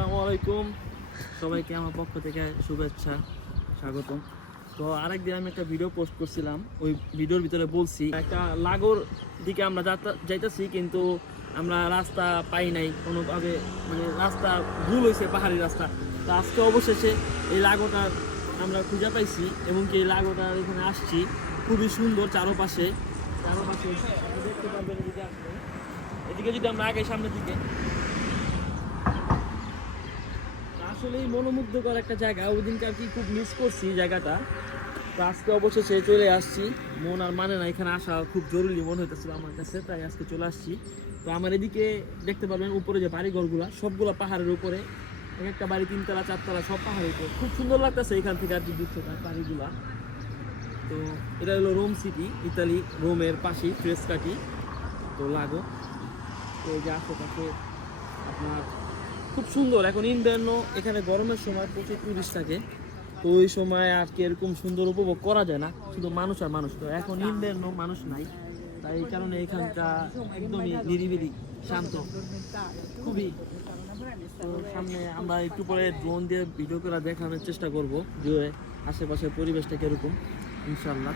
আসসালামু আলাইকুম, সবাইকে আমার পক্ষ থেকে শুভেচ্ছা, স্বাগতম। তো আরেকদিন আমি একটা ভিডিও পোস্ট করছিলাম, ওই ভিডিওর ভিতরে বলছি একটা লাগোর দিকে আমরা যাইতেছি, কিন্তু আমরা রাস্তা পাই নাই কোনোভাবে, মানে রাস্তা ভুল হয়েছে, পাহাড়ি রাস্তা। তো আজকে অবশেষে এই লাগোটার আমরা খুঁজে পাইছি এবং কি এই লাগোটার এখানে আসছি। খুবই সুন্দর চারোপাশে দেখতে পারবেন। এদিকে যদি আমরা আগে সামনের দিকে, আসলেই মনোমুগ্ধকর একটা জায়গা। ওই দিনকে আর কি খুব মিস করছি জায়গাটা। তো আজকে অবশেষে চলে আসছি, মন আর মানে না, এখানে আসা খুব জরুরি মনে হইতেছিল আমার কাছে, তাই আজকে চলে আসছি। তো আমার এদিকে দেখতে পারবেন উপরে যে বাড়িঘরগুলা, সবগুলা পাহাড়ের উপরে, এক একটা বাড়ি 3 তলা 4 তলা, সব পাহাড়ের উপরে। খুব সুন্দর লাগতেছে এখান থেকে আর কি দৃশ্যটা, বাড়িগুলা। তো এটা হলো রোম সিটি, ইতালি, রোমের পাশেই ফ্রেস্কাটি। তো লাগো, তো এই যে আশেপাশে আপনার খুব সুন্দর। এখন ইনভার্ন, এখানে গরমের সময় প্রচুর টুরিস্ট থাকে, তো ওই সময় আর কি এরকম সুন্দর উপভোগ করা যায় না, শুধু মানুষ আর মানুষ। তো এখন ইনভার্ন, মানুষ নাই, তাই এই কারণে এখানটা একদমই নিরিবিলি, শান্ত, খুবই। তো সামনে আমরা একটু পরে ড্রোন দিয়ে ভিডিও করে দেখানোর চেষ্টা করব যে আশেপাশের পরিবেশটা কিরকম, ইনশাল্লাহ।